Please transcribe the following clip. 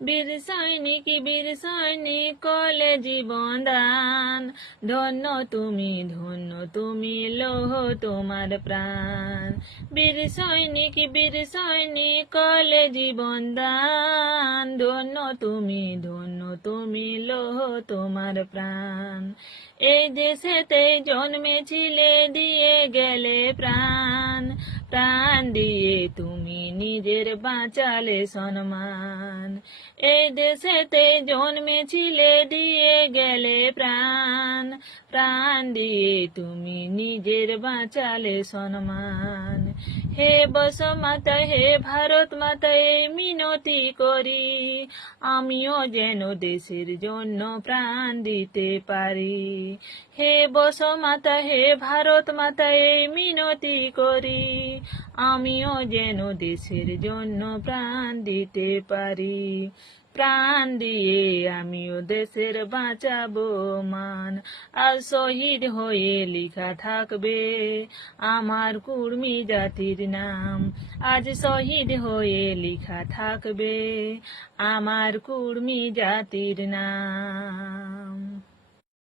বীর সৈনিক কলে জীবন দান, ধন্য তুমি লৌহ তোমার প্রাণ। বীর সৈনিক কলে জীবন দান, ধন্য তুমি লৌহ তোমার প্রাণ। এই দেশেতে জন্মেছিলে দিয়ে গেলে প্রাণ, প্রাণ দিয়ে তুমি নিজের বাঁচালে সম্মান। এই দেশেতে জন্মেছিলে দিয়ে গেলে প্রাণ, প্রাণ দিয়ে তুমি নিজের বাঁচালে সম্মান। হে বসুমাতা হে ভারত মাতা এই মিনতি করি, আমিও যেন দেশের জন্য প্রাণ দিতে পারি। হে বসুমাতা হে ভারত মাতা এই মিনতি করি, আমিও যেন দেশের জন্য প্রাণ দিতে পারি। প্রাণ দিয়ে আমিও দেশের বাঁচাবো মান। আর শহীদ হয়ে লেখা থাকবে আমার কুর্মী জাতির নাম। আজ শহীদ হয়ে লেখা থাকবে আমার কুর্মী জাতির নাম।